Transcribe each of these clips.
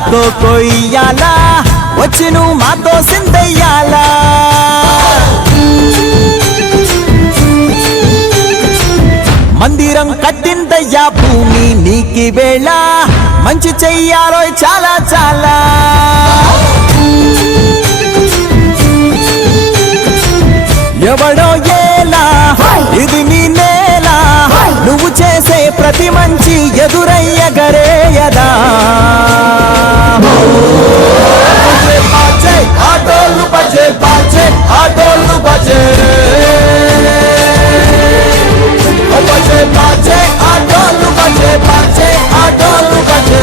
cocoa ఇయ్యాలా వచ్చి నువ్వు మాతో సిందయ్యాలా మందిరం కట్టిందయ్యా భూమి నీకి వేళ మంచి చెయ్యాలో చాలా చాలా ఎవడో ఏలా ఇది నీ నేల నువ్వు చేసే ప్రతి మంచి ఎదురయ్యగరేయదా ఆటోలు బజే బాజే ఆటోలు బజే బజే బాజే ఆటోలు బజే బాజే ఆటోలు బజే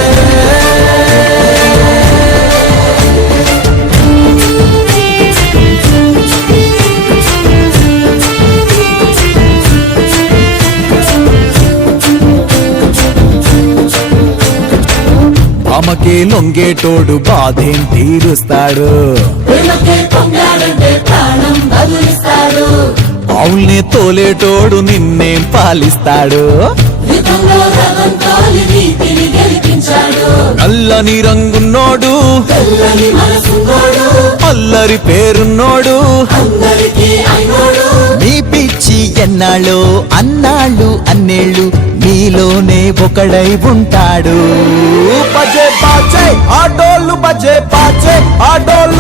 అమ్మకే లొంగేటోడు బాధేం తీరుస్తాడు అవుల్నే తోలేటోడు నిన్నేం పాలిస్తాడు నల్లని రంగున్నోడు అల్లరి పేరున్నోడు నీ పిచ్చి ఎన్నాళ్ళు అన్నాళ్ళు అన్నేళ్ళు నీలోనే ఒకడై ఉంటాడు బజే బాజే ఆటోలు బజే బాజే ఆటోలు